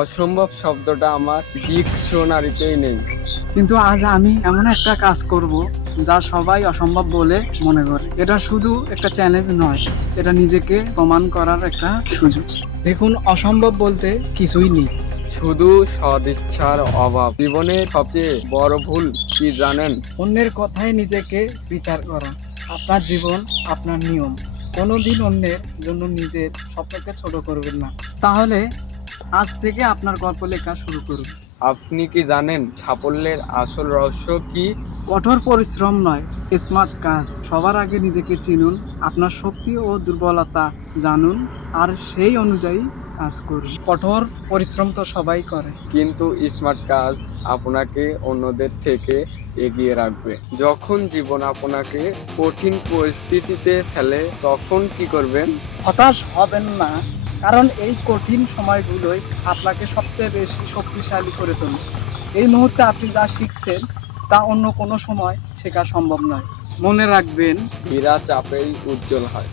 অসম্ভব শব্দটা আমার ডিকশনারিতেই নেই। কিন্তু আজ আমি এমন একটা কাজ করব যা সবাই অসম্ভব বলে মনে করে। এটা শুধু একটা চ্যালেঞ্জ নয় এটা নিজেকে প্রমাণ করার একটা সুযোগ। দেখুন অসম্ভব বলতে কিছুই নেই। শুধু সদিচ্ছার অভাব। জীবনে সবচেয়ে বড় ভুল কি জানেন? অন্যের কথায় নিজেকে বিচার করা। আপনার জীবন আপনার নিয়ম। কোনোদিন অন্যের জন্য নিজের স্বপ্নকে ছোট করবেন না। তাহলে আজ থেকে আপনার গল্প লেখা শুরু করুন। আপনি কি জানেন সাফল্যের আসল রহস্য কি? কঠোর পরিশ্রম নয় স্মার্ট কাজ। সবার আগে নিজেকে চিনুন আপনার শক্তি ও দুর্বলতা জানুন আর সেই অনুযায়ী কাজ করুন। কঠোর পরিশ্রম তো সবাই করে। কিন্তু স্মার্ট কাজ আপনাকে অন্যদের থেকে এগিয়ে রাখবে। যখন জীবন আপনাকে কঠিন পরিস্থিতিতে ফেলে তখন কি করবেন? হতাশ হবেন না। কারণ এই কঠিন সময়গুলোই আপনাকে সবচেয়ে বেশি শক্তিশালী করে তোলে। এই মুহূর্তে আপনি যা শিখছেন, তা অন্য কোনো সময় শেখা সম্ভব নয়। মনে রাখবেন, হীরা চাপেই উজ্জ্বল হয়।